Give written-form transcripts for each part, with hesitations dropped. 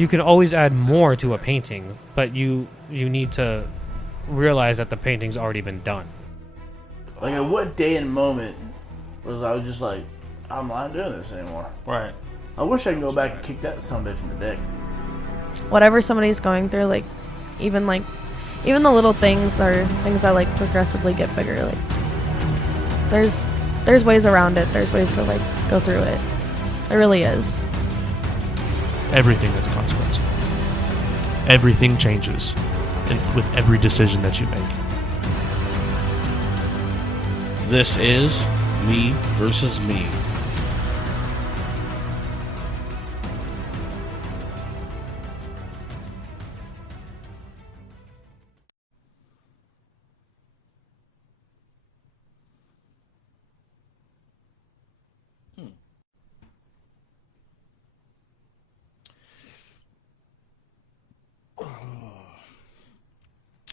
You can always add more to a painting, but you need to realize that the painting's already been done. Like, at what day and moment was I was just like, I'm not doing this anymore? Right. I wish I could go back and kick that son of a bitch in the dick. Whatever somebody's going through, even the little things are things that like progressively get bigger. Like there's ways around it. There's ways to like go through it. There really is. Everything has a consequence. Everything changes with every decision that you make. This is Me versus Me.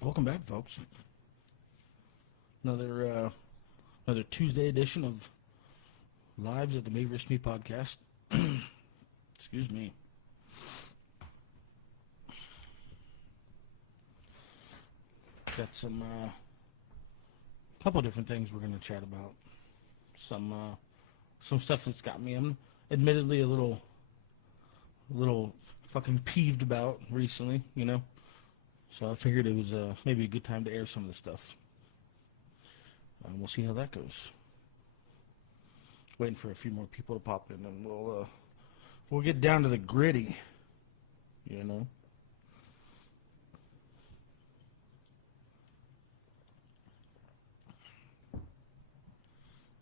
Welcome back, folks. Another Tuesday edition of Lives at the Me vs. Me podcast. Excuse me. Got some couple different things we're going to chat about. Some stuff that's got me, I'm admittedly a little fucking peeved about recently, you know. So I figured it was maybe a good time to air some of the stuff. We'll see how that goes. Waiting for a few more people to pop in, and we'll get down to the gritty, you know.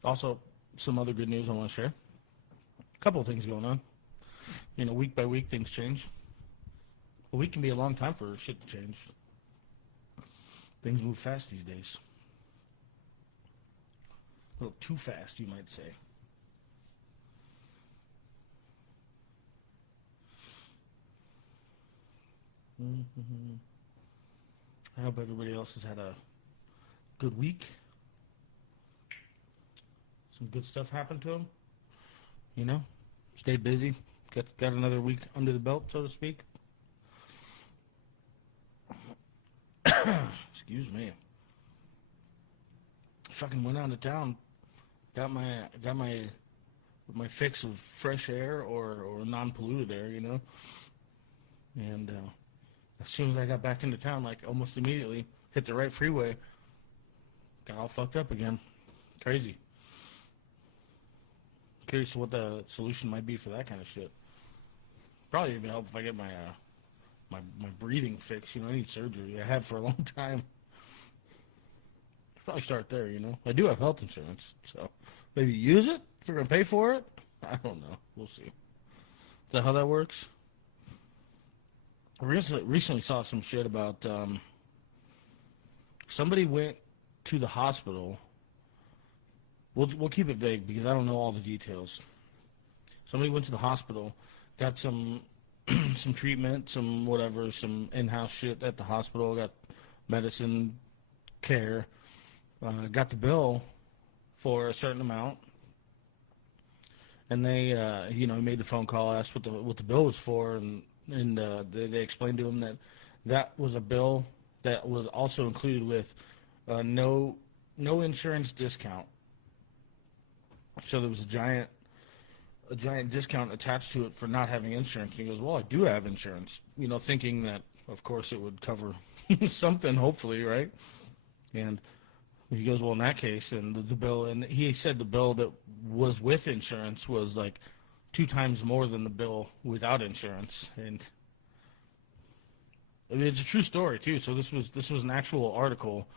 Also, some other good news I want to share. A couple of things going on. You know, week by week things change. A week can be a long time for shit to change. Things move fast these days. A little too fast, you might say. I hope everybody else has had a good week. Some good stuff happened to them. You know, stay busy. Got another week under the belt, so to speak. Excuse me. Fucking went out of town. Got my fix of fresh air or non-polluted air, you know. And as soon as I got back into town, like almost immediately, hit the right freeway, got all fucked up again. Crazy. Curious what the solution might be for that kind of shit. Probably even help if I get my breathing fixed. You know, I need surgery. I have for a long time. Probably start there, you know. I do have health insurance, so maybe use it if we're going to pay for it. I don't know. We'll see. Is that how that works? I recently saw some shit about somebody went to the hospital. We'll keep it vague because I don't know all the details. Somebody went to the hospital, got some some treatment, some whatever, some in-house shit at the hospital, got medicine, care, got the bill for a certain amount, and they, made the phone call, asked what the bill was for, and they explained to him that was a bill that was also included with no insurance discount. So there was a giant discount attached to it for not having insurance. And he goes, well, I do have insurance, you know, thinking that, of course, it would cover something, hopefully, right? And he goes, well, in that case, and the bill, and he said the bill that was with insurance was like 2 times more than the bill without insurance. And I mean, it's a true story, too. So this was an actual article.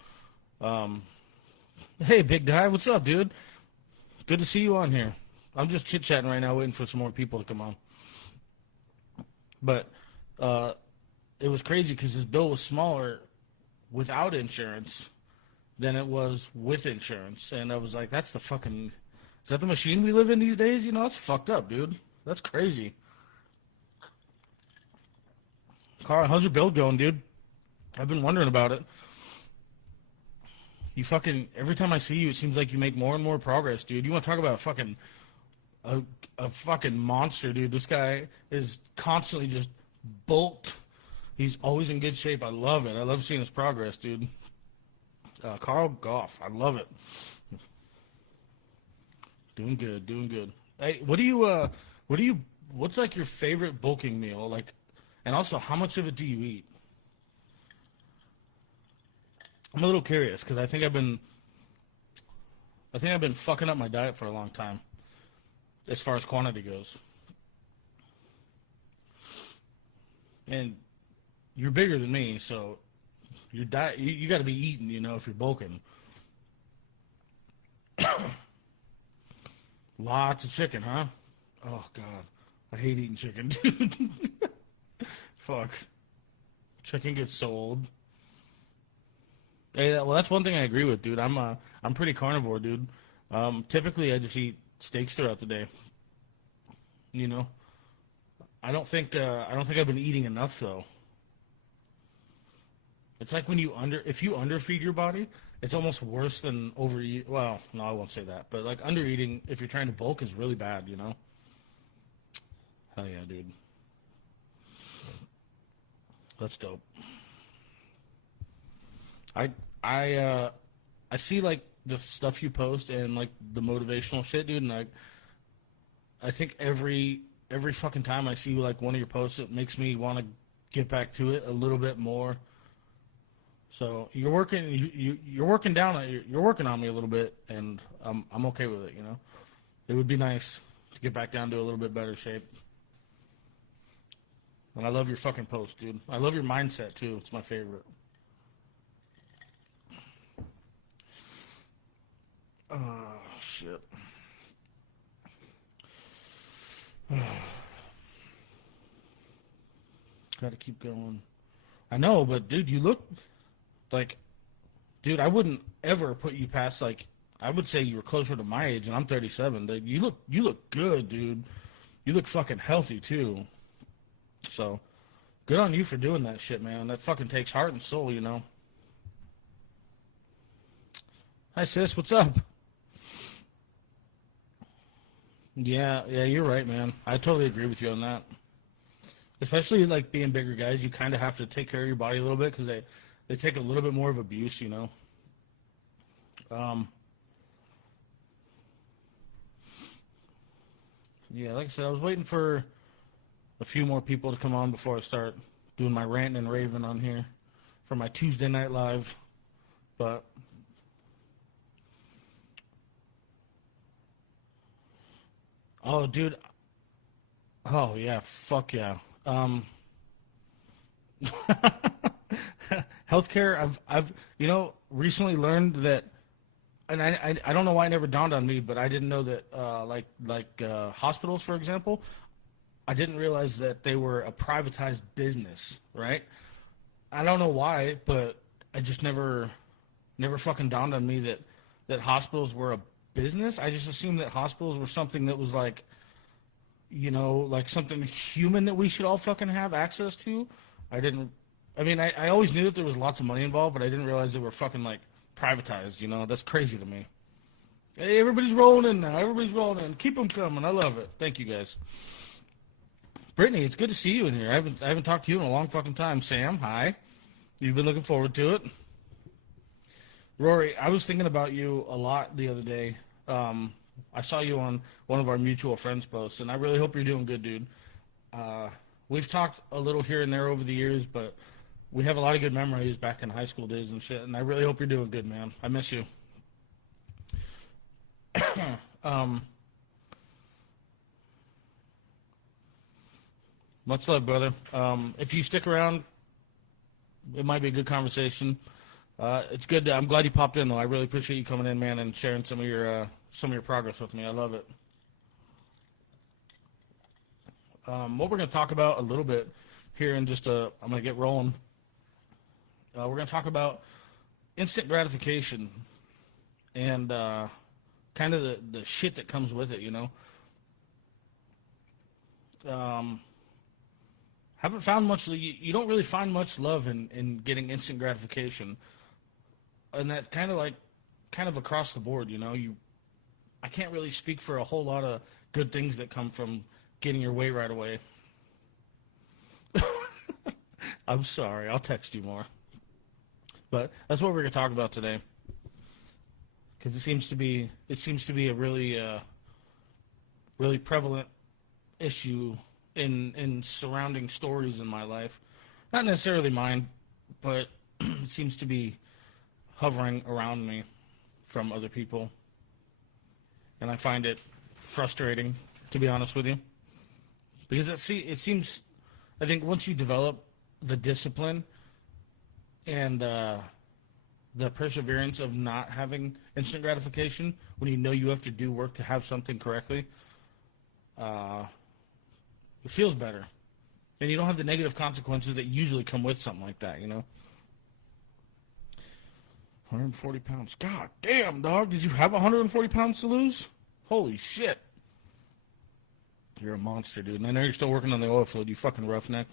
Hey, Big Dive, what's up, dude? Good to see you on here. I'm just chit-chatting right now, waiting for some more people to come on. But it was crazy because his bill was smaller without insurance than it was with insurance. And I was like, that's the fucking... Is that the machine we live in these days? You know, that's fucked up, dude. That's crazy. Carl, how's your build going, dude? I've been wondering about it. You fucking... Every time I see you, it seems like you make more and more progress, dude. You want to talk about a fucking monster, dude. This guy is constantly just bulked. He's always in good shape. I love it. I love seeing his progress, dude. Carl Goff. I love it. Doing good, doing good. Hey, what's like your favorite bulking meal? Like, and also, how much of it do you eat? I'm a little curious because I think I've been fucking up my diet for a long time, as far as quantity goes. And you're bigger than me, so your diet you got to be eating, if you're bulking. Lots of chicken, huh? Oh God, I hate eating chicken, dude. Fuck, chicken gets so old. Hey, well, that's one thing I agree with, dude. I'm pretty carnivore, dude. Typically, I just eat steaks throughout the day. I don't think I've been eating enough though. It's like if you underfeed your body, it's almost worse than overeat. Well, no, I won't say that, but like undereating, if you're trying to bulk, is really bad. Hell yeah, dude. That's dope. I see like the stuff you post and like the motivational shit, dude, and I think every fucking time I see like one of your posts, it makes me want to get back to it a little bit more. So you're working you're working on me a little bit, and I'm okay with it. It would be nice to get back down to a little bit better shape. And I love your fucking post, dude. I love your mindset too. It's my favorite. Oh shit. Got to keep going. I know, but dude, you look like, dude, I wouldn't ever put you past, like, I would say you were closer to my age, and I'm 37. Dude, you look good, dude. You look fucking healthy too. So, good on you for doing that shit, man. That fucking takes heart and soul, Hi, sis. What's up? Yeah, you're right, man. I totally agree with you on that. Especially like being bigger guys, you kind of have to take care of your body a little bit because they take a little bit more of abuse, Yeah, like I said, I was waiting for a few more people to come on before I start doing my ranting and raving on here for my Tuesday night live, but oh, dude. Oh yeah, fuck yeah. Healthcare. I've recently learned that, and I don't know why it never dawned on me, but I didn't know that hospitals, for example, I didn't realize that they were a privatized business, right? I don't know why, but I just never fucking dawned on me that hospitals were a business. I just assumed that hospitals were something that was like, like something human that we should all fucking have access to. I always knew that there was lots of money involved, but I didn't realize they were fucking like privatized, That's crazy to me. Hey, everybody's rolling in now. Everybody's rolling in. Keep them coming. I love it. Thank you, guys. Brittany, it's good to see you in here. I haven't talked to you in a long fucking time. Sam, hi. You've been looking forward to it. Rory, I was thinking about you a lot the other day. I saw you on one of our mutual friends posts, and I really hope you're doing good, dude. We've talked a little here and there over the years, but we have a lot of good memories back in high school days and shit, and I really hope you're doing good, man. I miss you. Much love, brother. If you stick around, it might be a good conversation. It's good. I'm glad you popped in, though. I really appreciate you coming in, man, and sharing some of your progress with me. I love it. What we're going to talk about a little bit here in just I'm going to get rolling. We're going to talk about instant gratification and kind of the shit that comes with it, Haven't found much. You don't really find much love in getting instant gratification, and that kind of across the board. I can't really speak for a whole lot of good things that come from getting your way right away. I'm sorry. I'll text you more. But that's what we're going to talk about today. Because it seems to be a really prevalent issue in surrounding stories in my life. Not necessarily mine, but it seems to be hovering around me from other people. And I find it frustrating, to be honest with you. Because it seems, I think once you develop the discipline and the perseverance of not having instant gratification, when you know you have to do work to have something correctly, it feels better. And you don't have the negative consequences that usually come with something like that, 140 pounds. God damn, dog. Did you have 140 pounds to lose? Holy shit. You're a monster, dude. And I know you're still working on the oil field, you fucking roughneck.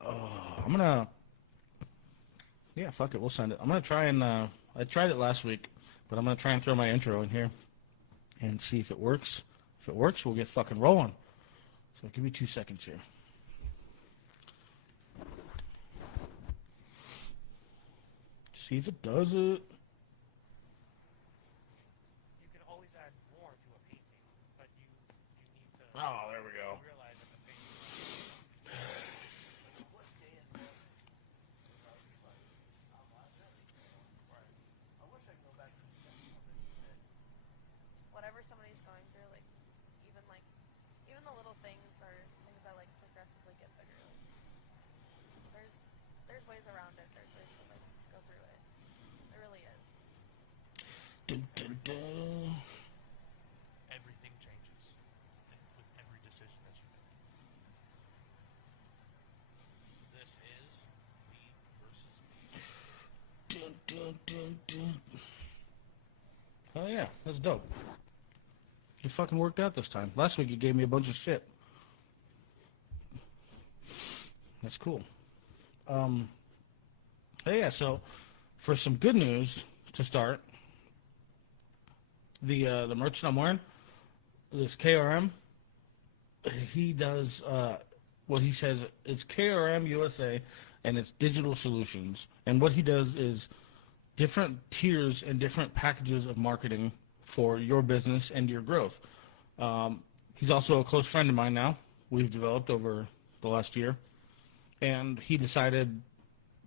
I'm gonna... Yeah, fuck it. We'll send it. I'm gonna try and... I tried it last week, but I'm gonna try and throw my intro in here and see if it works. If it works, we'll get fucking rolling. So give me 2 seconds here. See if it does it. You can always add more to a painting, but you need to Oh, there we go. realize that the painting. Whatever somebody's going through, even the little things are things that progressively get bigger. There's ways around it. There's ways to go through it. There really is. Dun, dun, dun. Everything changes with every decision that you make. This is me versus me. Dun, dun, dun, dun. Oh yeah, that's dope. You fucking worked out this time. Last week you gave me a bunch of shit. That's cool. Yeah, so for some good news to start, the merch that I'm wearing, this KRM, he does what he says, it's KRM USA, and it's digital solutions. And what he does is different tiers and different packages of marketing for your business and your growth. He's also a close friend of mine now. We've developed over the last year. And he decided,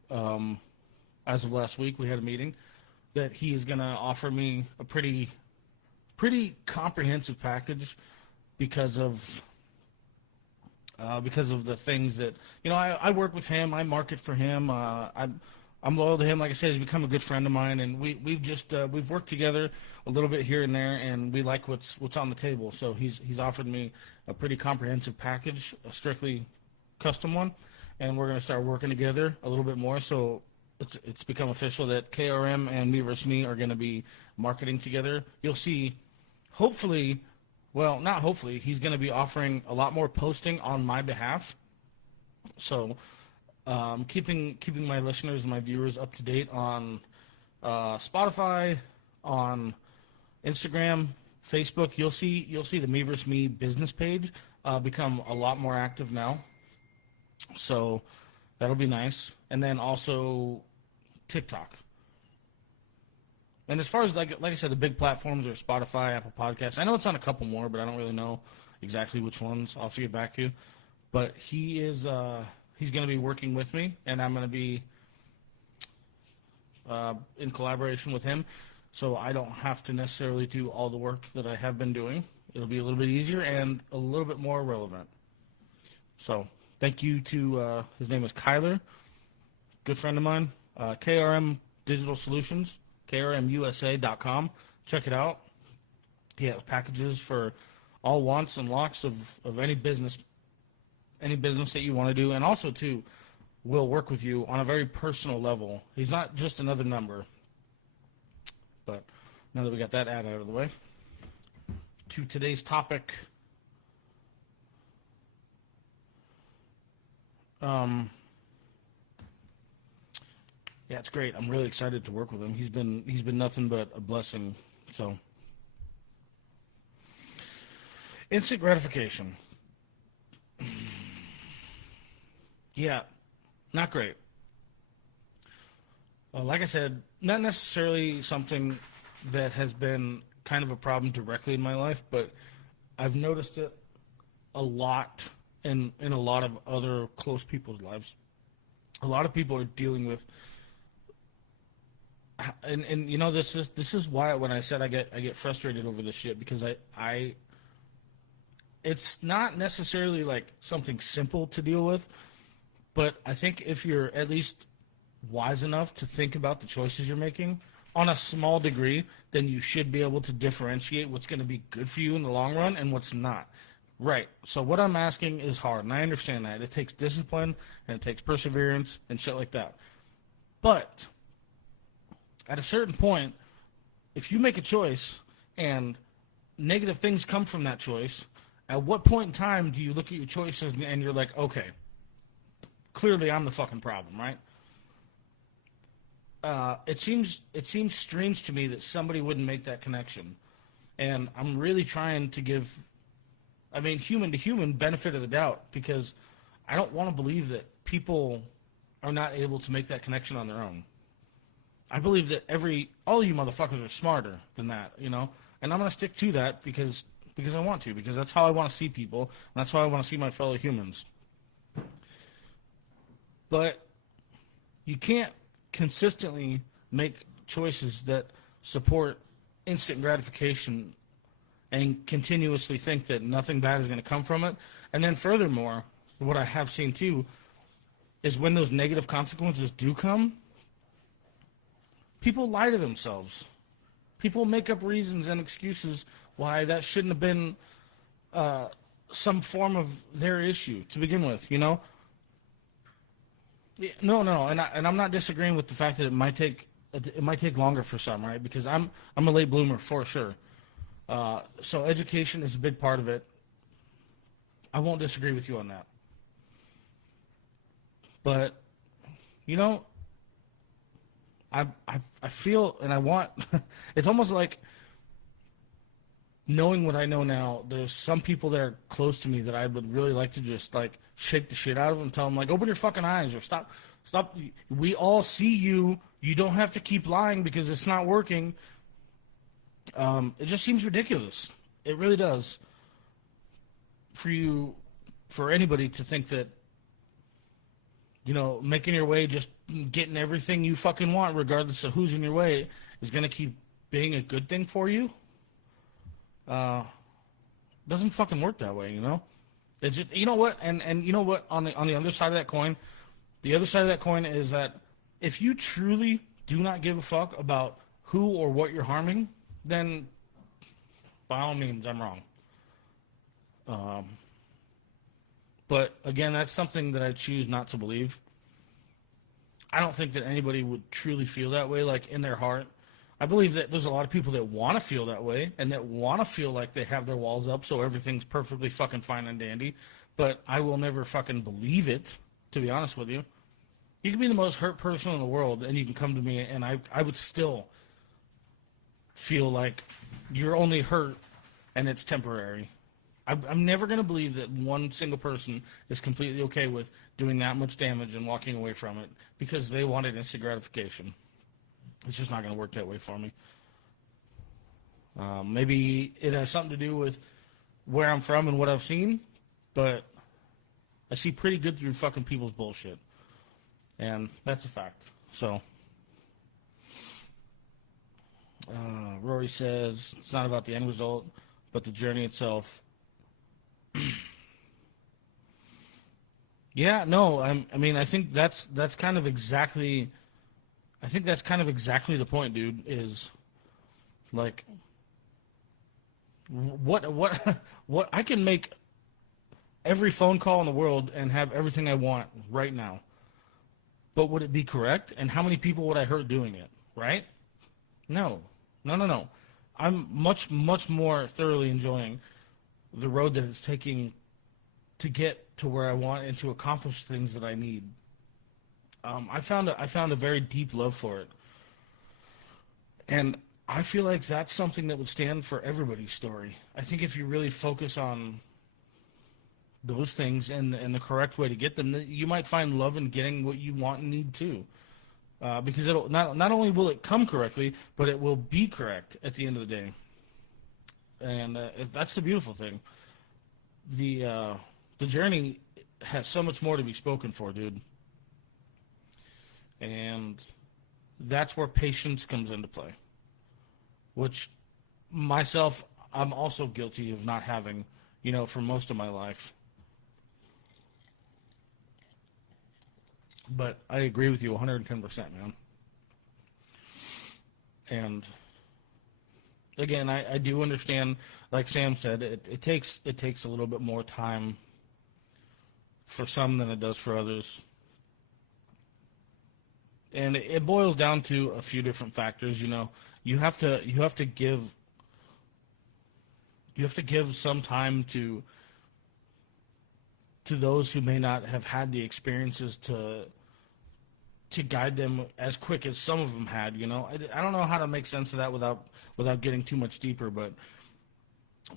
as of last week, we had a meeting, that he is going to offer me a pretty comprehensive package because of the things that, I work with him, I market for him, I'm loyal to him. Like I said, he's become a good friend of mine, and we've worked together a little bit here and there, and we like what's on the table. So he's offered me a pretty comprehensive package, a strictly custom one, and we're going to start working together a little bit more. So it's become official that KRM and Me vs. Me are going to be marketing together. You'll see, hopefully, well, not hopefully, he's going to be offering a lot more posting on my behalf. So keeping my listeners and my viewers up to date on Spotify, on Instagram, Facebook. You'll see the Me vs. Me business page become a lot more active now. So that'll be nice. And then also TikTok. And as far as like I said, the big platforms are Spotify, Apple Podcasts. I know it's on a couple more, but I don't really know exactly which ones. I'll have to get back to you. But he is he's going to be working with me, and I'm going to be in collaboration with him, so I don't have to necessarily do all the work that I have been doing. It'll be a little bit easier and a little bit more relevant. So thank you to his name is Kyler, good friend of mine. KRM Digital Solutions, krmusa.com. Check it out. He has packages for all wants and locks of any business that you want to do, and also too will work with you on a very personal level. He's not just another number. But now that we got that ad out of the way, to today's topic. Yeah, it's great. I'm really excited to work with him. He's been nothing but a blessing. So Instant gratification. Yeah, not great. Like I said, not necessarily something that has been kind of a problem directly in my life, but I've noticed it a lot in a lot of other close people's lives. A lot of people are dealing with, and you know, this is why when I said I get frustrated over this shit, because I it's not necessarily like something simple to deal with, but I think if you're at least wise enough to think about the choices you're making on a small degree, then you should be able to differentiate what's going to be good for you in the long run and what's not. Right. So what I'm asking is hard, and I understand that. It takes discipline, and it takes perseverance, and shit like that. But at a certain point, if you make a choice and negative things come from that choice, at what point in time do you look at your choices and you're like, okay, clearly I'm the fucking problem, right? It seems strange to me that somebody wouldn't make that connection. And I'm really trying to give, I mean, human to human benefit of the doubt, because I don't want to believe that people are not able to make that connection on their own. I believe that all you motherfuckers are smarter than that, you know? And I'm going to stick to that because I want to, because that's how I want to see people, and that's how I want to see my fellow humans. But you can't consistently make choices that support instant gratification and continuously think that nothing bad is going to come from it. And then furthermore, what I have seen too is when those negative consequences do come, people lie to themselves. People make up reasons and excuses why that shouldn't have been some form of their issue to begin with, you know? Yeah, no, and I'm not disagreeing with the fact that it might take longer for some, right? Because I'm a late bloomer for sure. So education is a big part of it. I won't disagree with you on that. But you know, I feel and I want. It's almost like knowing what I know now. There's some people that are close to me that I would really like to just like shake the shit out of them, tell them like, open your fucking eyes or stop. We all see you. You don't have to keep lying because it's not working. It just seems ridiculous. It really does. For anybody to think that, you know, making your way, just getting everything you fucking want, regardless of who's in your way, is going to keep being a good thing for you. Doesn't fucking work that way, you know? It's just, you know what? And you know what? On the other side of that coin, the other side of that coin is that if you truly do not give a fuck about who or what you're harming, then by all means, I'm wrong. But again, that's something that I choose not to believe. I don't think that anybody would truly feel that way, like in their heart. I believe that there's a lot of people that want to feel that way and that want to feel like they have their walls up so everything's perfectly fucking fine and dandy. But I will never fucking believe it, to be honest with you. You can be the most hurt person in the world and you can come to me and I would still feel like you're only hurt and it's temporary. I'm never going to believe that one single person is completely okay with doing that much damage and walking away from it because they wanted instant gratification. It's just not going to work that way for me. Maybe it has something to do with where I'm from and what I've seen, but I see pretty good through fucking people's bullshit. And that's a fact. So, Rory says, it's not about the end result, but the journey itself. Yeah, no, I mean, I think that's kind of exactly... I think that's kind of exactly the point, dude, is like what I can make every phone call in the world and have everything I want right now. But would it be correct? And how many people would I hurt doing it, right? No. I'm much more thoroughly enjoying the road that it's taking to get to where I want and to accomplish things that I need. I found a very deep love for it, and I feel like that's something that would stand for everybody's story. I think if you really focus on those things and the correct way to get them, you might find love in getting what you want and need too. Because it'll not only will it come correctly, but it will be correct at the end of the day. And that's the beautiful thing. The journey has so much more to be spoken for, dude. And that's where patience comes into play. Which, myself, I'm also guilty of not having, for most of my life. But I agree with you 110%, man. And again, I do understand, like Sam said, it takes a little bit more time for some than it does for others. And it boils down to a few different factors, You have to give some time to those who may not have had the experiences to guide them as quick as some of them had. I don't know how to make sense of that without getting too much deeper, but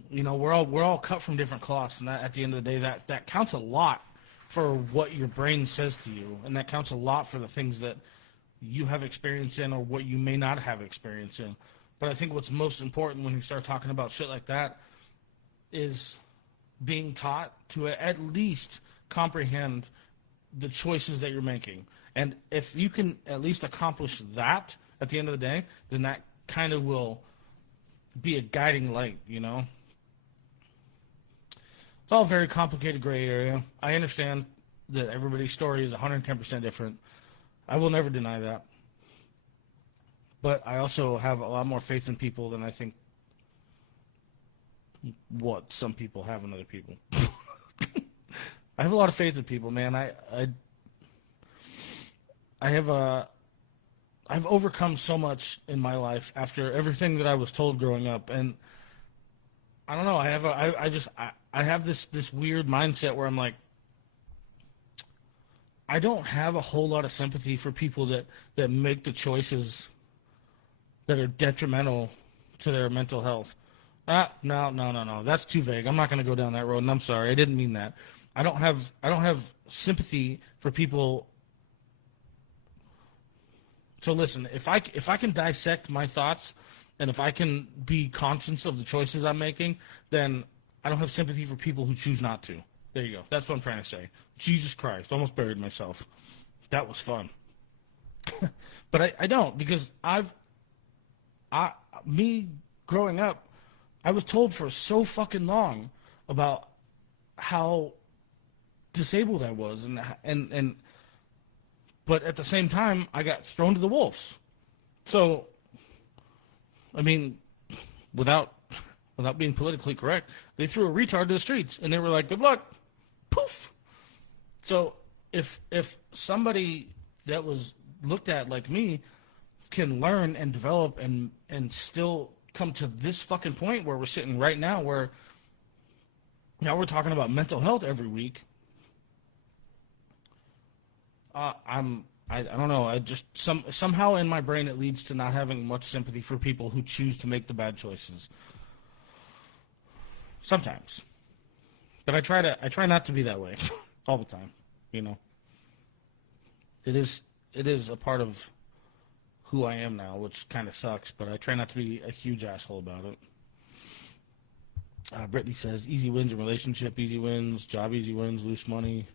we're all cut from different cloths, and that, at the end of the day, that counts a lot for what your brain says to you, and that counts a lot for the things that you have experience in or what you may not have experience in. But I think what's most important when you start talking about shit like that is being taught to at least comprehend the choices that you're making. And if you can at least accomplish that at the end of the day, then that kind of will be a guiding light, It's all very complicated gray area. I understand that everybody's story is 110% different. I will never deny that. But I also have a lot more faith in people than I think what some people have in other people. I have a lot of faith in people, man. I've overcome so much in my life after everything that I was told growing up, and I don't know. I have this weird mindset where I'm like, I don't have a whole lot of sympathy for people that make the choices that are detrimental to their mental health. No. That's too vague. I'm not going to go down that road, and I'm sorry. I didn't mean that. I don't have sympathy for people. So listen, if I can dissect my thoughts, and if I can be conscious of the choices I'm making, then I don't have sympathy for people who choose not to. There you go. That's what I'm trying to say. Jesus Christ, almost buried myself. That was fun. But I don't, because me growing up, I was told for so fucking long about how disabled I was, and but at the same time, I got thrown to the wolves. So, I mean, without being politically correct, they threw a retard to the streets, and they were like, "Good luck." Poof. So if somebody that was looked at like me can learn and develop and still come to this fucking point where we're sitting right now, where now we're talking about mental health every week, I don't know. I just somehow in my brain it leads to not having much sympathy for people who choose to make the bad choices. Sometimes. But I try not to be that way all the time, It is a part of who I am now, which kind of sucks, but I try not to be a huge asshole about it. Brittany says, easy wins in relationship, easy wins, job easy wins, loose money.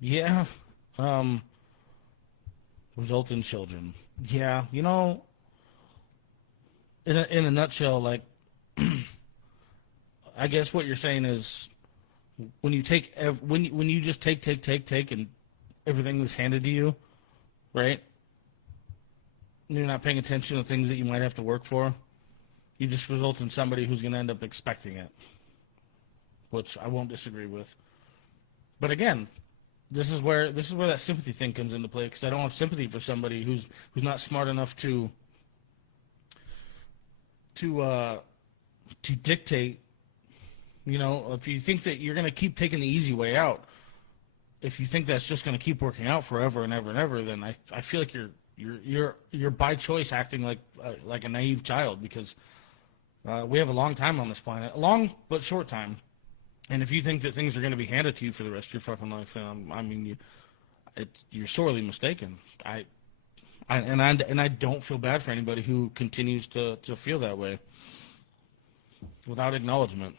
Yeah. Result in children. Yeah, in a nutshell, like, I guess what you're saying is when you when you just take and everything is handed to you, right? And you're not paying attention to things that you might have to work for. You just result in somebody who's going to end up expecting it, which I won't disagree with. But again, this is where that sympathy thing comes into play, because I don't have sympathy for somebody who's not smart enough to dictate. If you think that you're going to keep taking the easy way out, if you think that's just going to keep working out forever and ever and ever, then I feel like you're You're by choice acting like a naive child because we have a long time on this planet, a long but short time. And if you think that things are going to be handed to you for the rest of your fucking life, then you're sorely mistaken. I don't feel bad for anybody who continues to feel that way without acknowledgement.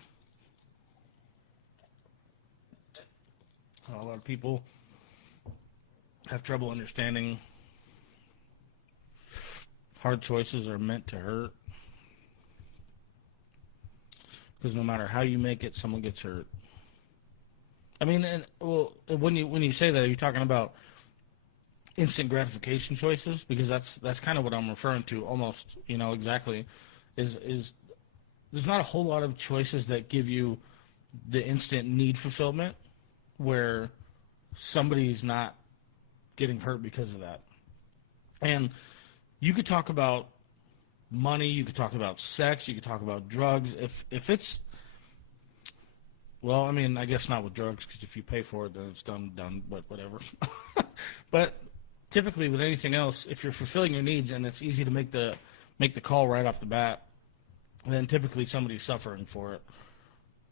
A lot of people have trouble understanding hard choices are meant to hurt. Because no matter how you make it, someone gets hurt. I mean, when you say that, are you talking about instant gratification choices? Because that's kind of what I'm referring to, almost, exactly. Is there's not a whole lot of choices that give you the instant need fulfillment where somebody's not getting hurt because of that. And you could talk about money, you could talk about sex, you could talk about drugs. If it's, well, I mean, I guess not with drugs, because if you pay for it, then it's done, but whatever. But typically with anything else, if you're fulfilling your needs and it's easy to make the call right off the bat, then typically somebody's suffering for it.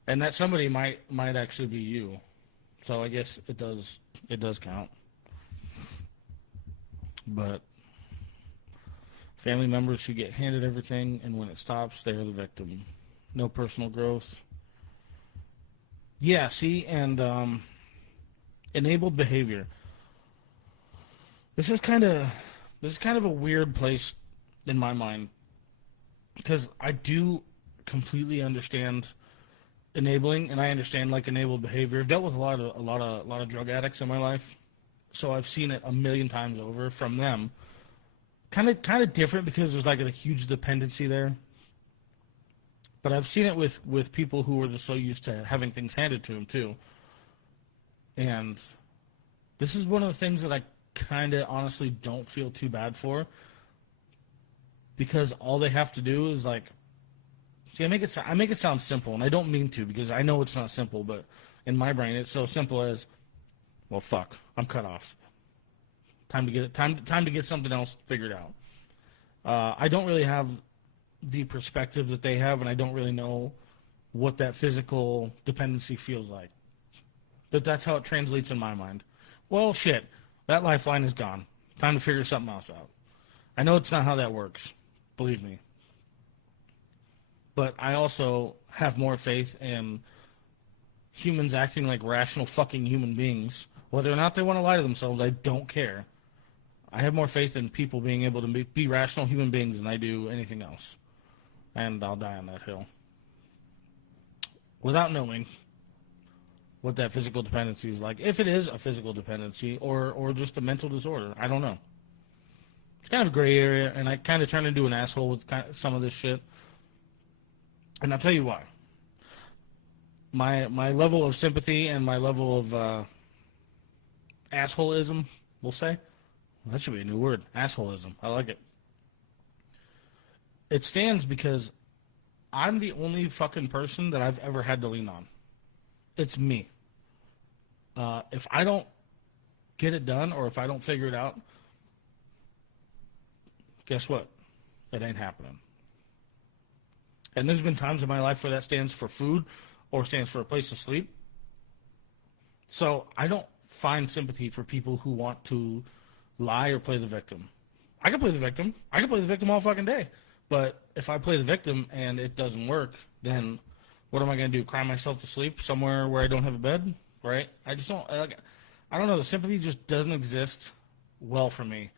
And that somebody might actually be you. So I guess it does count. But family members who get handed everything, and when it stops, they're the victim. No personal growth. Yeah, see, and enabled behavior. This is kind of a weird place in my mind, because I do completely understand enabling, and I understand enabled behavior. I've dealt with a lot of drug addicts in my life, so I've seen it a million times over from them. Kind of different because there's a huge dependency there. But I've seen it with people who are just so used to having things handed to them too. And this is one of the things that I kind of honestly don't feel too bad for, because all they have to do is see, I make it sound simple, and I don't mean to, because I know it's not simple, but in my brain it's so simple as, well, fuck, I'm cut off. Time to get something else figured out. I don't really have the perspective that they have, and I don't really know what that physical dependency feels like. But that's how it translates in my mind. Well, shit, that lifeline is gone. Time to figure something else out. I know it's not how that works, believe me. But I also have more faith in humans acting like rational fucking human beings. Whether or not they want to lie to themselves, I don't care. I have more faith in people being able to be rational human beings than I do anything else. And I'll die on that hill. Without knowing what that physical dependency is like. If it is a physical dependency or just a mental disorder. I don't know. It's kind of a gray area, and I kind of turn into an asshole with some of this shit. And I'll tell you why. My level of sympathy and my level of assholeism, we'll say. That should be a new word. Assholeism. I like it. It stands because I'm the only fucking person that I've ever had to lean on. It's me. If I don't get it done, or if I don't figure it out, guess what? It ain't happening. And there's been times in my life where that stands for food or stands for a place to sleep. So I don't find sympathy for people who want to lie or play the victim. I can play the victim. I can play the victim all fucking day. But if I play the victim and it doesn't work, then what am I going to do? Cry myself to sleep somewhere where I don't have a bed? Right? I just don't. I don't know. The sympathy just doesn't exist well for me.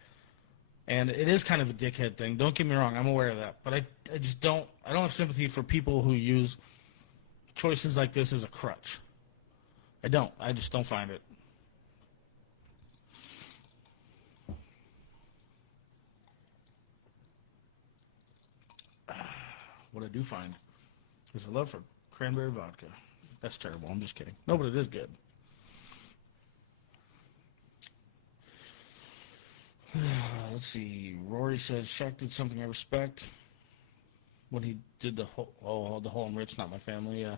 And it is kind of a dickhead thing. Don't get me wrong. I'm aware of that. But I just don't. I don't have sympathy for people who use choices like this as a crutch. I don't. I just don't find it. What I do find is a love for cranberry vodka. That's terrible. I'm just kidding. No, but it is good. Let's see. Rory says Shaq did something I respect when he did the whole I'm rich, not my family. Yeah.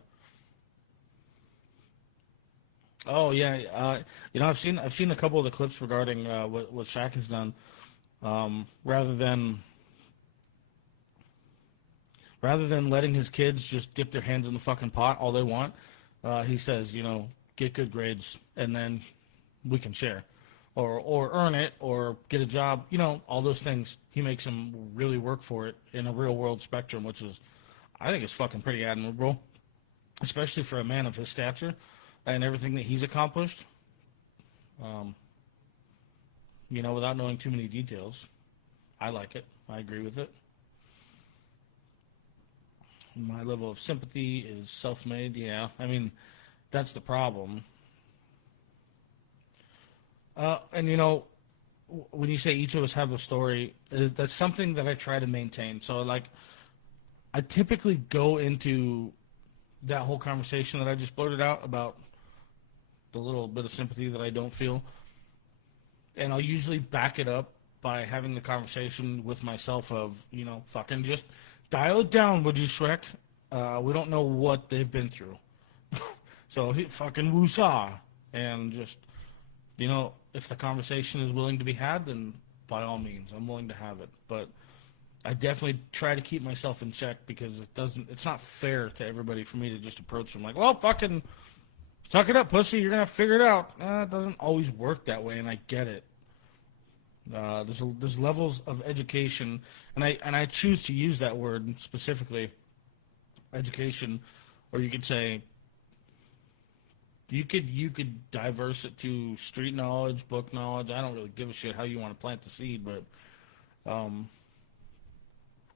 Oh yeah. I've seen a couple of the clips regarding what Shaq has done, rather than letting his kids just dip their hands in the fucking pot all they want. He says, get good grades and then we can share, or earn it, or get a job. All those things. He makes them really work for it in a real world spectrum, which is, I think, is fucking pretty admirable, especially for a man of his stature and everything that he's accomplished. Without knowing too many details, I like it. I agree with it. My level of sympathy is self-made. Yeah, I mean, that's the problem. And when you say each of us have a story, that's something that I try to maintain. So, I typically go into that whole conversation that I just blurted out about the little bit of sympathy that I don't feel, and I'll usually back it up by having the conversation with myself of, fucking just dial it down, would you, Shrek? We don't know what they've been through. So fucking woosah. And just, if the conversation is willing to be had, then by all means, I'm willing to have it. But I definitely try to keep myself in check, because it's not fair to everybody for me to just approach them like, well, fucking suck it up, pussy, you're going to figure it out. It doesn't always work that way, and I get it. There's levels of education, and I choose to use that word specifically, education, or you could say you could diverse it to street knowledge, book knowledge. I don't really give a shit how you want to plant the seed, but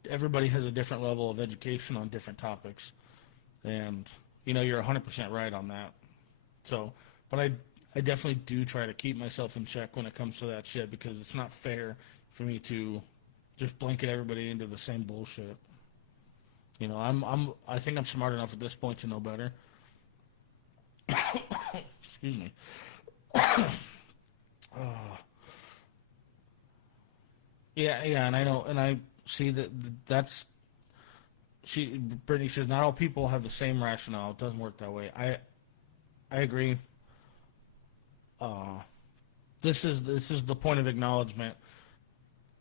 everybody has a different level of education on different topics, and you're 100% right on that. So, but I definitely do try to keep myself in check when it comes to that shit, because it's not fair for me to just blanket everybody into the same bullshit. I think I'm smart enough at this point to know better. Excuse me. Yeah, and I know, and I see that's. Brittany says not all people have the same rationale. It doesn't work that way. I agree. This is the point of acknowledgement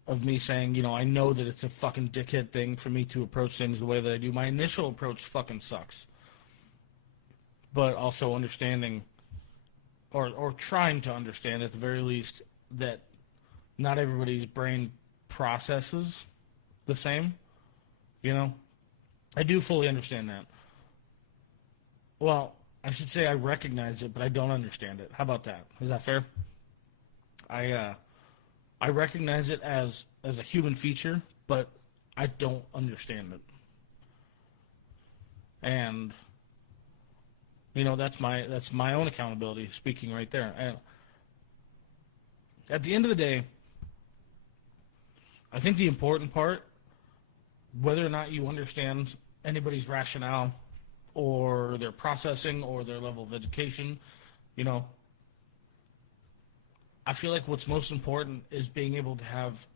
of me saying, I know that it's a fucking dickhead thing for me to approach things the way that I do. My initial approach fucking sucks. But also understanding, or trying to understand at the very least, that not everybody's brain processes the same. I do fully understand that. Well, I should say I recognize it, but I don't understand it. How about that? Is that fair? I recognize it as a human feature, but I don't understand it. And that's my own accountability speaking right there. And at the end of the day, I think the important part, whether or not you understand anybody's rationale or their processing or their level of education, I feel like what's most important is being able to have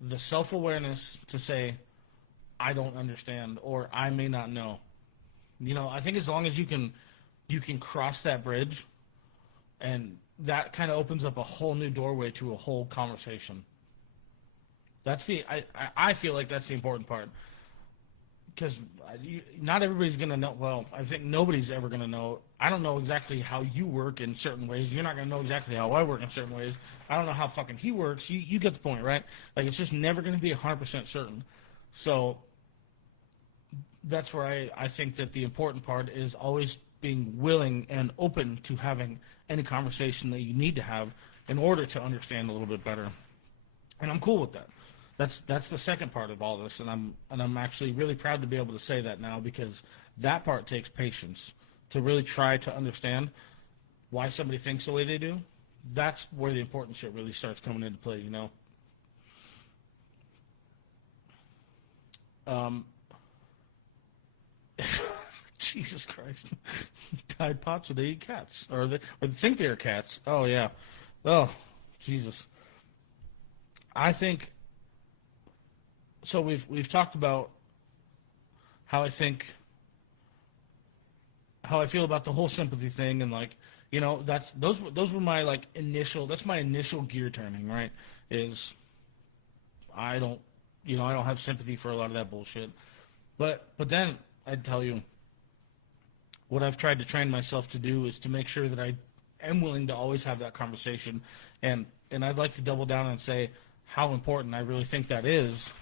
the self-awareness to say, I don't understand, or I may not know. I think as long as you can cross that bridge, and that kind of opens up a whole new doorway to a whole conversation. I feel like that's the important part. Because not everybody's going to know. Well, I think nobody's ever going to know. I don't know exactly how you work in certain ways. You're not going to know exactly how I work in certain ways. I don't know how fucking he works. You get the point, right? It's just never going to be 100% certain. So that's where I think that the important part is always being willing and open to having any conversation that you need to have in order to understand a little bit better. And I'm cool with that. That's the second part of all this, and I'm actually really proud to be able to say that now, because that part takes patience to really try to understand why somebody thinks the way they do. That's where the important shit really starts coming into play, Jesus Christ. Tide Pods, or they eat cats, or they think they're cats. Oh yeah. Oh Jesus. I think. So we've talked about how I feel about the whole sympathy thing, and You know, those were my like initial. That's my initial gear turning. Right? Is I don't have sympathy for a lot of that bullshit. But then I'd tell you, what I've tried to train myself to do is to make sure that I am willing to always have that conversation, and I'd like to double down and say how important I really think that is,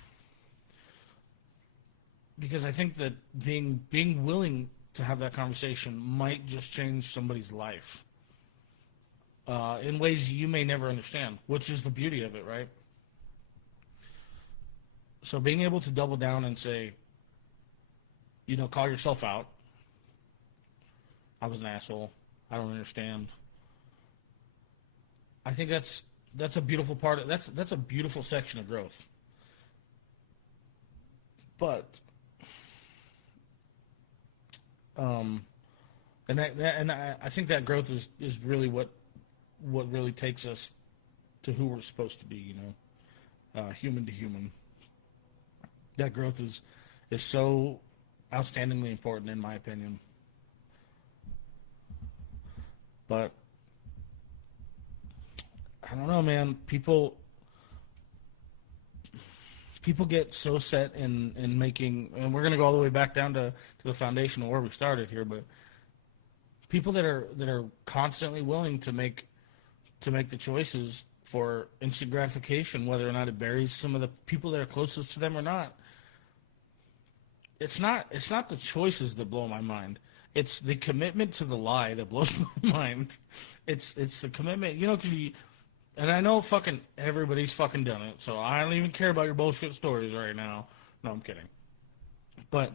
because I think that being willing to have that conversation might just change somebody's life in ways you may never understand, which is the beauty of it, right? So being able to double down and say, call yourself out. I was an asshole. I don't understand. I think that's a beautiful part of that's a beautiful section of growth. But I think that growth is really what really takes us to who we're supposed to be, human to human. That growth is so outstandingly important in my opinion. But I don't know, man. People get so set in making, and we're gonna go all the way back down to the foundation of where we started here. But people that are constantly willing to make the choices for instant gratification, whether or not it buries some of the people that are closest to them or not. It's not the choices that blow my mind. It's the commitment to the lie that blows my mind. It's the commitment, because and I know fucking everybody's fucking done it, so I don't even care about your bullshit stories right now. No, I'm kidding. But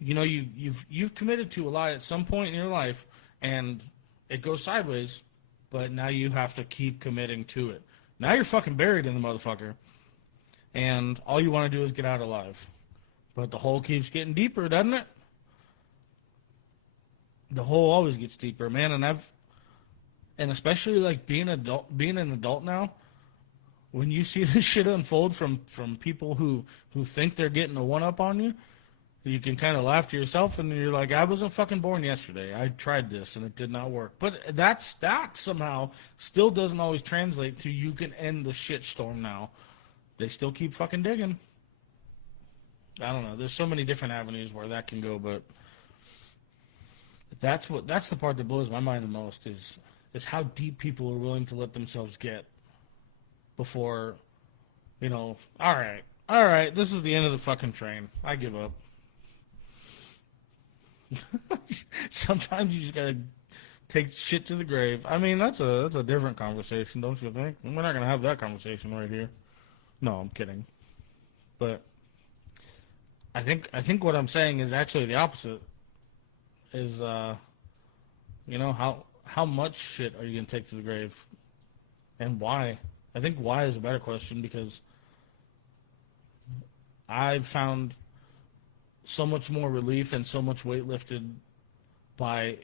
you've committed to a lie at some point in your life, and it goes sideways. But now you have to keep committing to it. Now you're fucking buried in the motherfucker, and all you want to do is get out alive. But the hole keeps getting deeper, doesn't it? The hole always gets deeper, man. And especially like being an adult now, when you see this shit unfold from people who think they're getting a one up on you, you can kind of laugh to yourself, and you're like, I wasn't fucking born yesterday. I tried this and it did not work. But that somehow still doesn't always translate to you can end the shit storm now. They still keep fucking digging. I don't know. There's so many different avenues where that can go, but that's the part that blows my mind the most is how deep people are willing to let themselves get before, all right, this is the end of the fucking train. I give up. Sometimes you just gotta take shit to the grave. I mean, that's a different conversation, don't you think? We're not gonna have that conversation right here. No, I'm kidding. But I think what I'm saying is actually the opposite. Is how much shit are you gonna take to the grave, and why? I think why is a better question, because I've found so much more relief and so much weight lifted by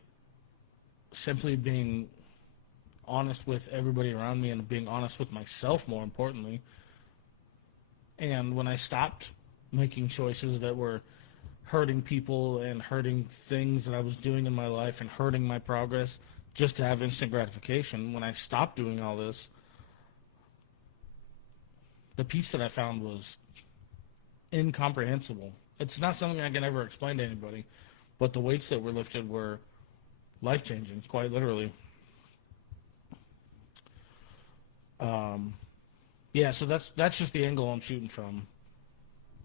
simply being honest with everybody around me and being honest with myself, more importantly. And when I stopped making choices that were hurting people and hurting things that I was doing in my life and hurting my progress just to have instant gratification, when I stopped doing all this, the peace that I found was incomprehensible. It's not something I can ever explain to anybody, but the weights that were lifted were life-changing, quite literally. Yeah, so that's just the angle I'm shooting from.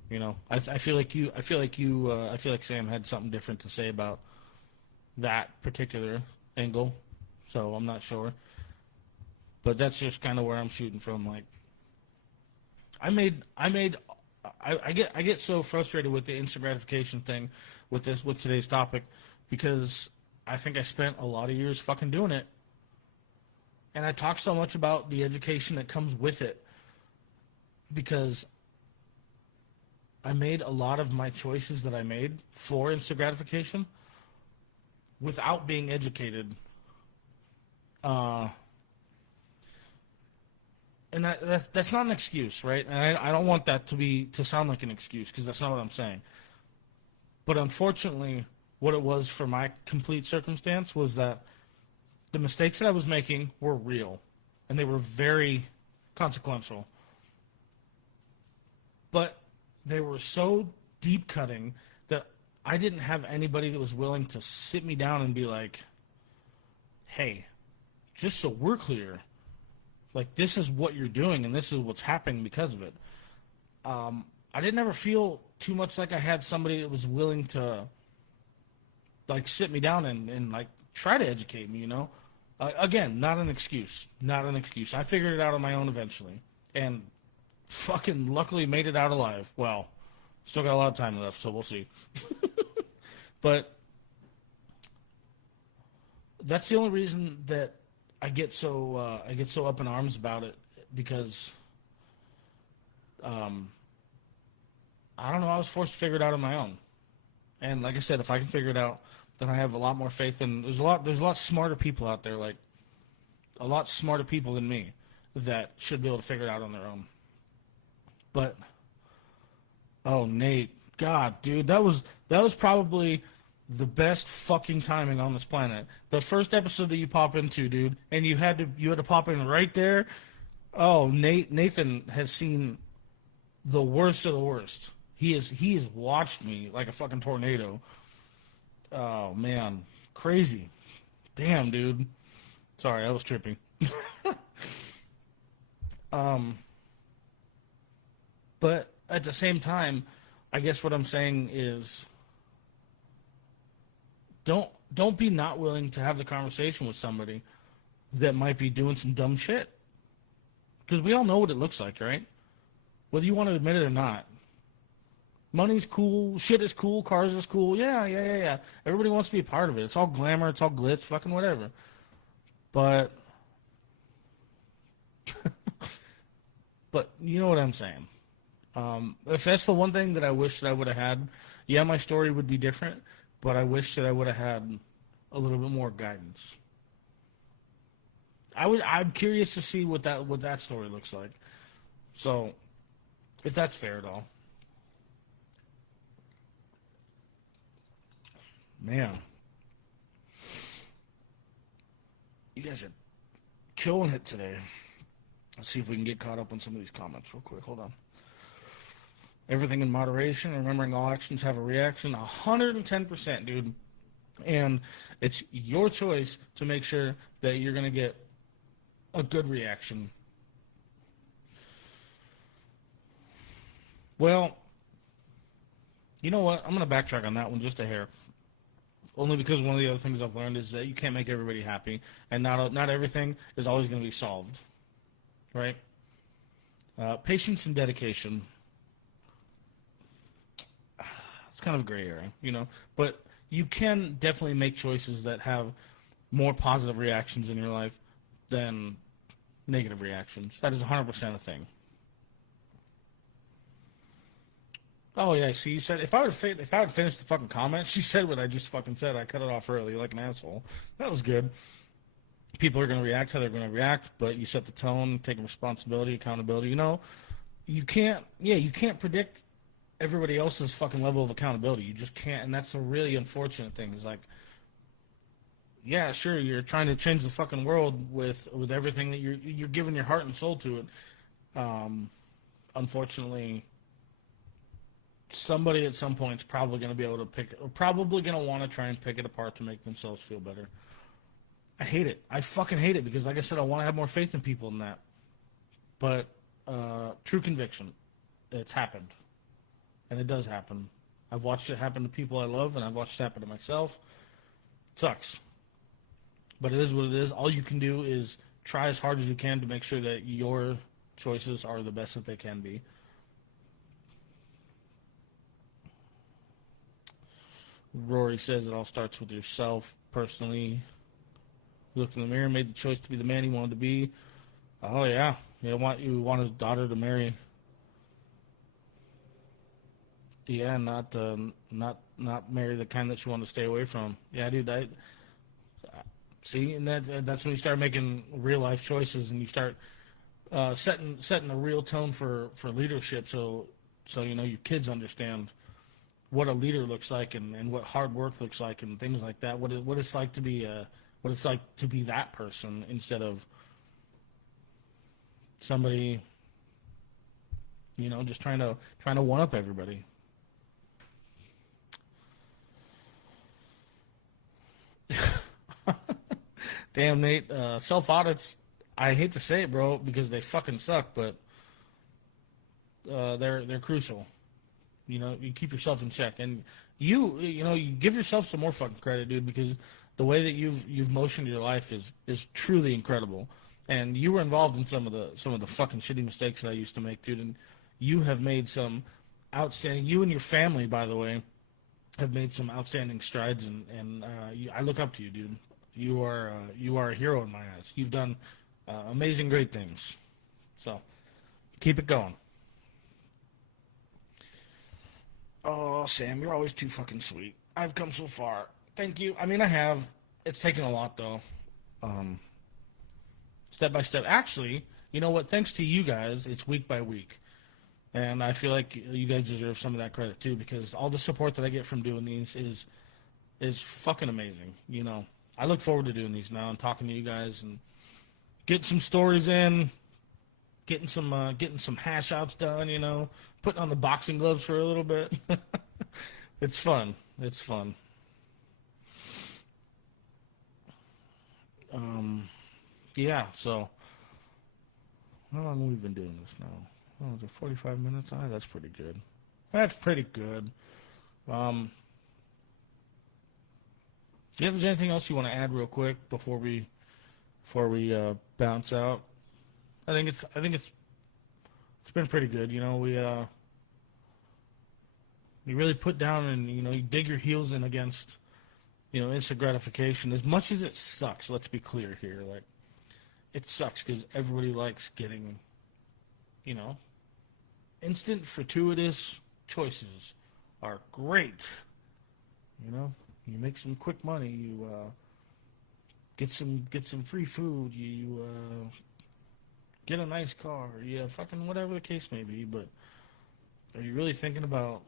I feel like Sam had something different to say about that particular angle, so I'm not sure. But that's just kind of where I'm shooting from. Like, I get so frustrated with the instant gratification thing with today's topic, because I think I spent a lot of years fucking doing it, and I talk so much about the education that comes with it, because I made a lot of my choices that I made for instant gratification without being educated. And that's not an excuse, right? And I don't want that to sound like an excuse, because that's not what I'm saying. But unfortunately, what it was for my complete circumstance was that the mistakes that I was making were real, and they were very consequential. But they were so deep cutting that I didn't have anybody that was willing to sit me down and be like, hey, just so we're clear, like, this is what you're doing and this is what's happening because of it. I didn't ever feel too much like I had somebody that was willing to, like, sit me down and like, try to educate me, you know? Again, not an excuse. Not an excuse. I figured it out on my own eventually. And fucking luckily made it out alive. Well, still got a lot of time left, so we'll see. But that's the only reason that I get so up in arms about it, because I don't know, I was forced to figure it out on my own. And like I said, if I can figure it out, then I have a lot more faith. And there's a lot smarter people out there, like a lot smarter people than me, that should be able to figure it out on their own. But oh, Nate, God, dude, that was probably the best fucking timing on this planet. The first episode that you pop into, dude, and you had to pop in right there. Oh, Nathan has seen the worst of the worst. He has watched me like a fucking tornado. Oh man, crazy. Damn, dude. Sorry, I was tripping. But at the same time, I guess what I'm saying is, don't be not willing to have the conversation with somebody that might be doing some dumb shit. Because we all know what it looks like, right? Whether you want to admit it or not. Money's cool, shit is cool, cars is cool. Yeah. Everybody wants to be a part of it. It's all glamour, it's all glitz, fucking whatever. But but you know what I'm saying. If that's the one thing that I wish that I would have had, yeah, my story would be different, but I wish that I would have had a little bit more guidance. I'm curious to see what that story looks like. So, if that's fair at all. Man. You guys are killing it today. Let's see if we can get caught up on some of these comments real quick. Hold on. Everything in moderation. Remembering all actions have a reaction. 110%, dude. And it's your choice to make sure that you're going to get a good reaction. Well, you know what? I'm going to backtrack on that one just a hair. Only because one of the other things I've learned is that you can't make everybody happy, and not everything is always going to be solved, right? Patience and dedication. It's kind of a gray area, you know, but you can definitely make choices that have more positive reactions in your life than negative reactions. That is 100% a thing. Oh yeah, see, you said if I would finish the fucking comment, she said what I just fucking said. I cut it off early like an asshole. That was good. People are gonna react how they're gonna react, but you set the tone, taking responsibility, accountability. You know, you can't predict everybody else's fucking level of accountability. You just can't, and that's a really unfortunate thing. Is like, yeah, sure, you're trying to change the fucking world with everything that you're giving your heart and soul to it. Unfortunately, somebody at some point is probably going to be able to probably going to want to try and pick it apart to make themselves feel better. I hate it. I fucking hate it because, like I said, I want to have more faith in people than that. But true conviction, it's happened. And it does happen. I've watched it happen to people I love, and I've watched it happen to myself. It sucks. But it is what it is. All you can do is try as hard as you can to make sure that your choices are the best that they can be. Rory says it all starts with yourself. Personally, he looked in the mirror, made the choice to be the man he wanted to be. Oh yeah, you want his daughter to marry. Yeah, not marry the kind that she wanted to stay away from. Yeah, dude. See, and that's when you start making real life choices, and you start setting a real tone for leadership. So you know your kids understand what a leader looks like and what hard work looks like and things like that. What it's like to be a what it's like to be that person instead of somebody, just trying to one up everybody. Damn, Nate. Self audits. I hate to say it, bro, because they fucking suck, but they're crucial. You keep yourself in check, and you give yourself some more fucking credit, dude, because the way that you've motioned your life is truly incredible. And you were involved in some of the fucking shitty mistakes that I used to make, dude. And you have made some outstanding. You and your family, by the way, have made some outstanding strides, and I look up to you, dude. You are a hero in my eyes. You've done amazing, great things. So keep it going. Oh, Sam, you're always too fucking sweet. I've come so far. Thank you. I mean, I have. It's taken a lot, though. Step by step. Actually, you know what? Thanks to you guys, it's week by week. And I feel like you guys deserve some of that credit, too, because all the support that I get from doing these is fucking amazing. I look forward to doing these now and talking to you guys and getting some stories in, getting some hash outs done, putting on the boxing gloves for a little bit. It's fun. It's fun. Yeah, so how long have we been doing this now? Oh, is it 45 minutes? That's pretty good. That's pretty good. Do you have anything else you want to add real quick before we bounce out? I think it's been pretty good. We really put down and you dig your heels in against instant gratification. As much as it sucks, let's be clear here. Like, it sucks because everybody likes getting instant fortuitous choices are great. You make some quick money. You get some free food. You get a nice car. Yeah, fucking whatever the case may be. But are you really thinking about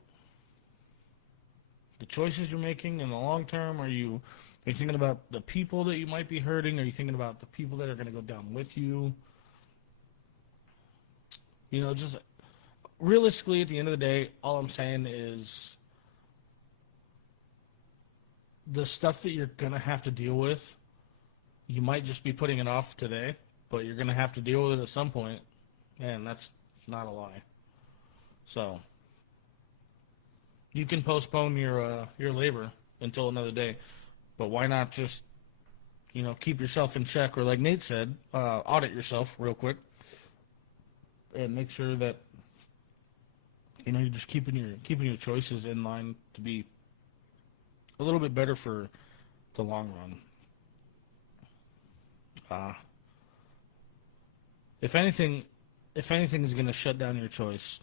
the choices you're making in the long term? Are you thinking about the people that you might be hurting? Are you thinking about the people that are going to go down with you? Just realistically, at the end of the day, all I'm saying is the stuff that you're going to have to deal with, you might just be putting it off today, but you're going to have to deal with it at some point, and that's not a lie. So you can postpone your labor until another day, but why not just keep yourself in check, or like Nate said, audit yourself real quick and make sure that you're just keeping your choices in line to be a little bit better for the long run. If anything is going to shut down your choice,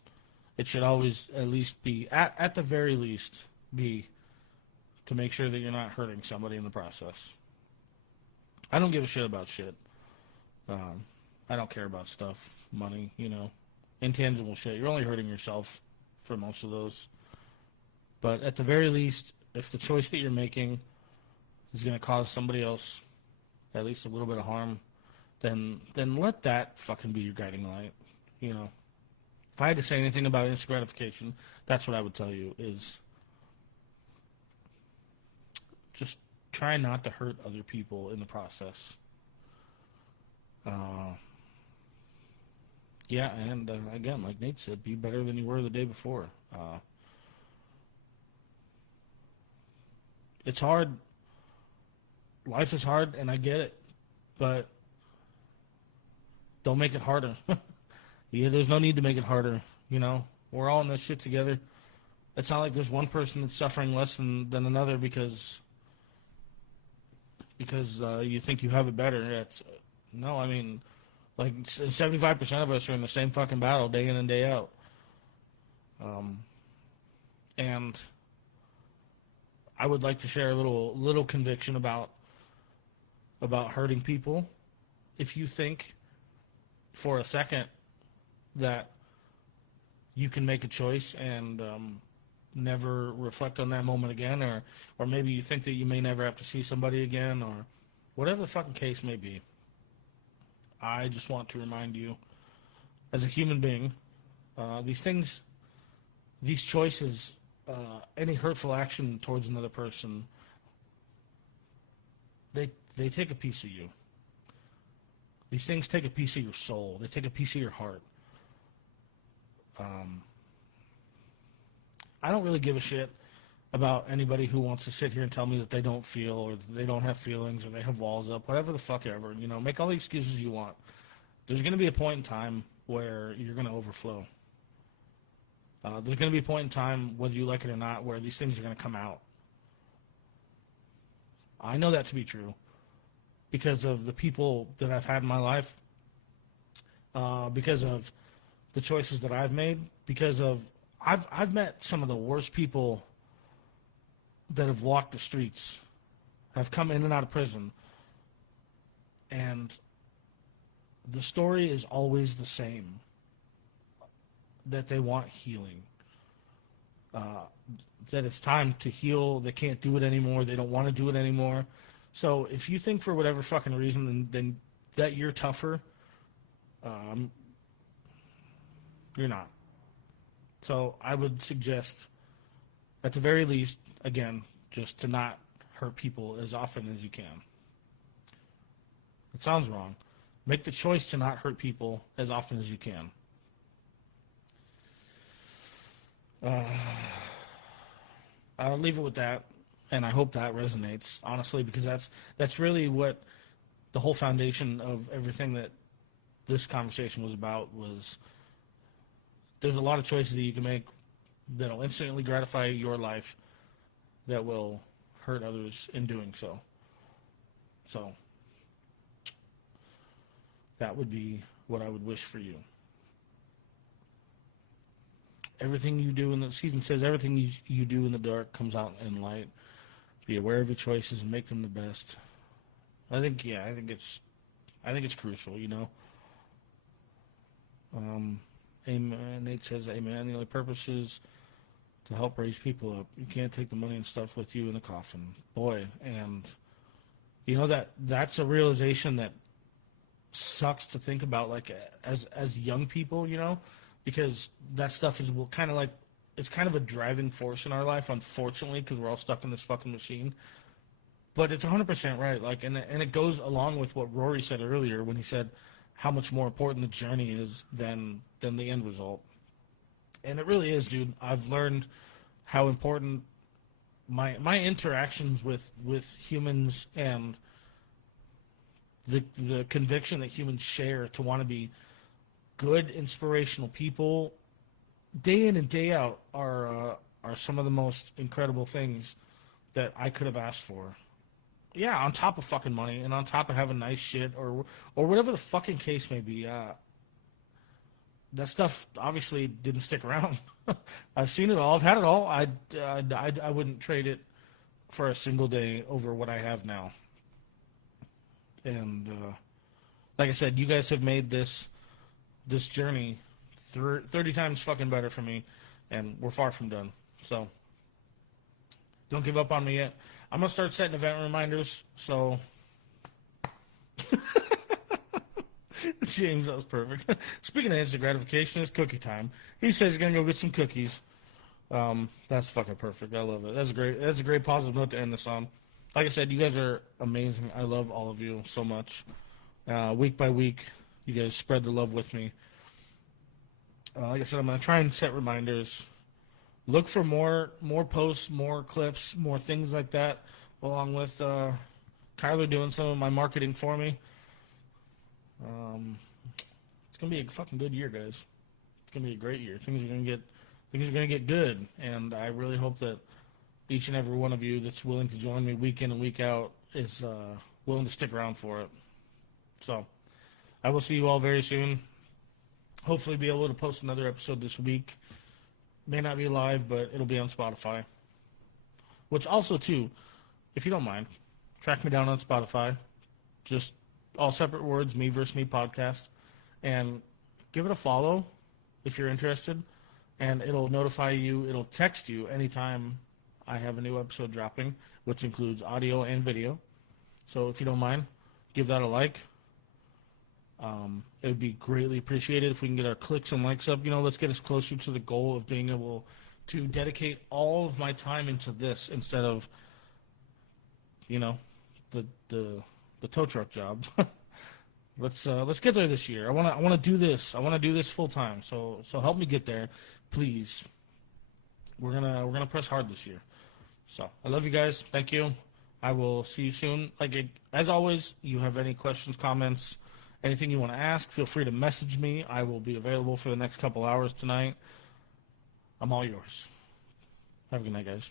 it should always at least be, at the very least, be to make sure that you're not hurting somebody in the process. I don't give a shit about shit. I don't care about stuff, money, intangible shit. You're only hurting yourself for most of those. But at the very least, if the choice that you're making is going to cause somebody else at least a little bit of harm, then let that fucking be your guiding light. If I had to say anything about instant gratification, that's what I would tell you, is just try not to hurt other people in the process. Yeah, and again, like Nate said, be better than you were the day before. It's hard. Life is hard, and I get it. But don't make it harder. Yeah, there's no need to make it harder. We're all in this shit together. It's not like there's one person that's suffering less than another because you think you have it better. No, I mean, like 75% of us are in the same fucking battle day in and day out. And I would like to share a little conviction about hurting people. If you think for a second that you can make a choice and never reflect on that moment again, or maybe you think that you may never have to see somebody again, whatever the fucking case may be, I just want to remind you, as a human being, these things, these choices, any hurtful action towards another person, they take a piece of you. These things take a piece of your soul. They take a piece of your heart. I don't really give a shit about anybody who wants to sit here and tell me that they don't feel, or they don't have feelings, or they have walls up, whatever the fuck ever. You know, make all the excuses you want. There's going to be a point in time where you're going to overflow. There's going to be a point in time, whether you like it or not, where these things are going to come out. I know that to be true because of the people that I've had in my life, because of the choices that I've made, because of I've met some of the worst people that have walked the streets, have come in and out of prison, and the story is always the same, that they want healing, that it's time to heal, they can't do it anymore, they don't want to do it anymore. So if you think for whatever fucking reason then that you're tougher, you're not. So I would suggest, at the very least, again, just to not hurt people as often as you can. It sounds wrong. Make the choice to not hurt people as often as you can. I'll leave it with that, and I hope that resonates, honestly, because that's really what the whole foundation of everything that this conversation was about. Was there's a lot of choices that you can make that'll instantly gratify your life that will hurt others in doing so. So that would be what I would wish for you. Everything you do in the season says everything you do in the dark comes out in light. Be aware of your choices and make them the best. I think it's crucial, you know. Amen. Nate says, amen. The only purpose is to help raise people up. You can't take the money and stuff with you in the coffin. Boy, and you know that's a realization that sucks to think about, like, as young people, you know, because that stuff is kind of like, it's kind of a driving force in our life, unfortunately, because we're all stuck in this fucking machine. But it's 100% right. Like, and it goes along with what Rory said earlier when he said how much more important the journey is than the end result. And it really is, dude. I've learned how important my interactions with humans and the conviction that humans share to want to be good, inspirational people, day in and day out, are some of the most incredible things that I could have asked for. Yeah, on top of fucking money and on top of having nice shit or whatever the fucking case may be. That stuff obviously didn't stick around. I've seen it all. I've had it all. I wouldn't trade it for a single day over what I have now. And like I said, you guys have made this journey 30 times fucking better for me, and we're far from done. So don't give up on me yet. I'm going to start setting event reminders, so... James, that was perfect. Speaking of instant gratification, it's cookie time. He says he's going to go get some cookies. That's fucking perfect. I love it. That's a great positive note to end this on. Like I said, you guys are amazing. I love all of you so much. Week by week, you guys spread the love with me. Like I said, I'm going to try and set reminders. Look for more posts, more clips, more things like that, along with Kyler doing some of my marketing for me. It's gonna be a fucking good year, guys. It's gonna be a great year. Things are gonna get good, and I really hope that each and every one of you that's willing to join me week in and week out is willing to stick around for it. So I will see you all very soon. Hopefully be able to post another episode this week. May not be live, but it'll be on Spotify. Which also, too, if you don't mind, track me down on Spotify. Just all separate words, Me Versus Me podcast. And give it a follow if you're interested. And it'll notify you, it'll text you anytime I have a new episode dropping, which includes audio and video. So if you don't mind, give that a like. It would be greatly appreciated if we can get our clicks and likes up. Let's get us closer to the goal of being able to dedicate all of my time into this instead of, the tow truck job. Let's get there this year. I wanna do this. I wanna do this full time. So help me get there, please. We're gonna press hard this year. So I love you guys. Thank you. I will see you soon. As always, you have any questions, comments, anything you want to ask, feel free to message me. I will be available for the next couple hours tonight. I'm all yours. Have a good night, guys.